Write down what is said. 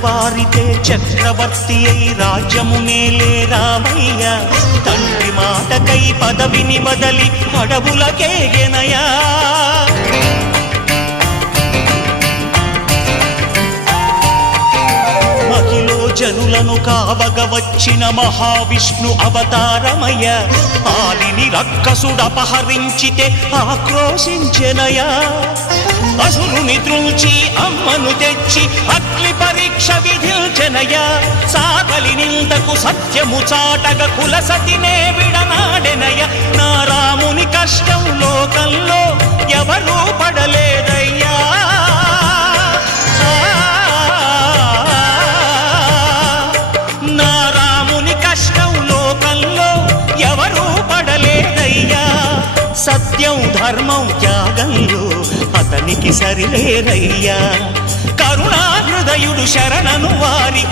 తెల్లవారితే చక్రవర్తి అయి రాజ్యమునేలే రామయ్య తండ్రి మాటకై పదవిని బదలి అడవులకేగెనయా జనులను కావగ వచ్చిన మహావిష్ణు అవతారమయ ఆలిని రక్కసుడపహరించితే ఆక్రోశించెనయా అసురుని త్రుల్చి అమ్మను తెచ్చి అగ్ని పరీక్ష విధించెనయా సాగలి నిందకు సత్యము చాటగ కులసతినే విడనాడెనయ నా రాముని కష్టం లోకంలో ఎవరూ పడలేదయ్యా సత్యం ధర్మం త్యాగంలో అతనికి సరిలేరయ్యా కరుణా హృదయుడు శరణను వారి